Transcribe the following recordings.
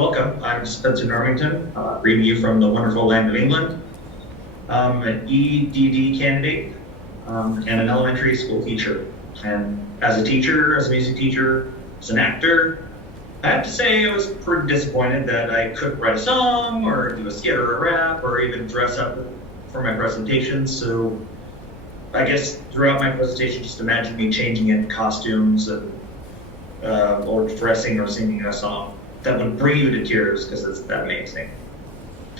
Welcome. I'm Spencer Normington, reading you from the wonderful land of England. I'm an EDD candidate and an elementary school teacher. And as a teacher, as a music teacher, as an actor, I have to say I was pretty disappointed that I couldn't write a song or do a skit or a rap or even dress up for my presentation. So I guess throughout my presentation, just imagine me changing in costumes and, or dressing or singing a song that would bring you to tears because it's that amazing.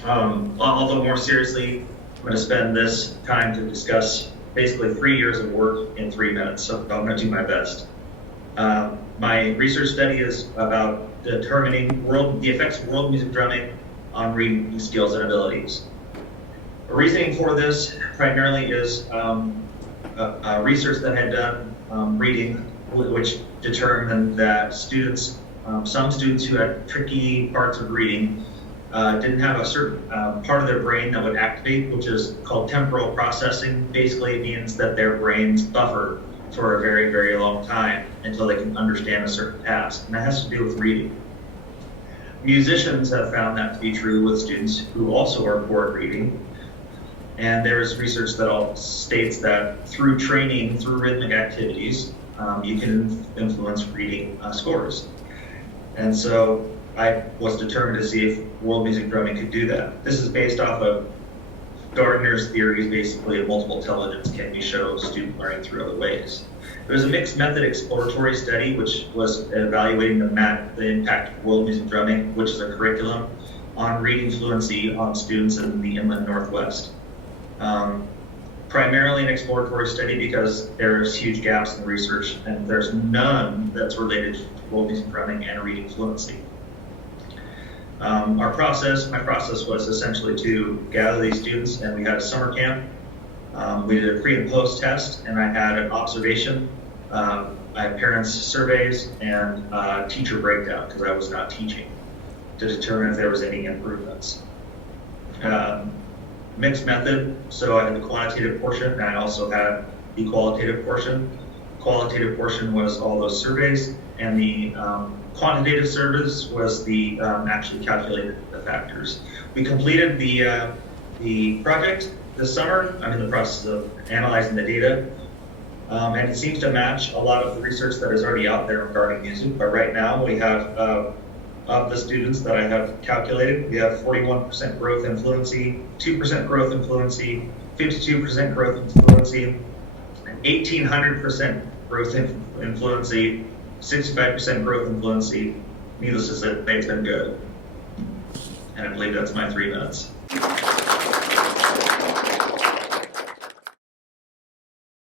Although more seriously, I'm going to spend this time to discuss basically 3 years of work in 3 minutes, so I'm going to do my best. My research study is about determining the effects of world music drumming on reading skills and abilities. The reasoning for this primarily is research that I had done reading, which determined that students, some students who had tricky parts of reading didn't have a certain part of their brain that would activate, which is called temporal processing. Basically, it means that their brains buffer for a very, very long time until they can understand a certain task, and that has to do with reading. Musicians have found that to be true with students who also are poor at reading, and there's research that all states that through training, through rhythmic activities, you can influence reading scores. And so I was determined to see if world music drumming could do that. This is based off of Gardner's theories, basically, of multiple intelligence. Can you show student learning through other ways? There was a mixed method exploratory study, which was evaluating the impact of world music drumming, which is a curriculum on reading fluency on students in the inland Northwest. Primarily an exploratory study because there's huge gaps in the research and there's none that's related to world music drumming and reading fluency. My process was essentially to gather these students, and we had a summer camp. We did a pre and post test, and I had an observation. I had parents' surveys and teacher breakdown because I was not teaching to determine if there was any improvements. Mixed method, so I had the quantitative portion, and I also had the qualitative portion. Qualitative portion was all those surveys, and the quantitative service was the actually calculated the factors. We completed the project this summer. I'm in the process of analyzing the data, and it seems to match a lot of the research that is already out there regarding music. But right now we have of the students that I have calculated, we have 41% growth in fluency, 2% growth in fluency, 52% growth in fluency, 1,800% growth in fluency, 65% growth in fluency. Needless to say, it's been good. And I believe that's my 3 minutes.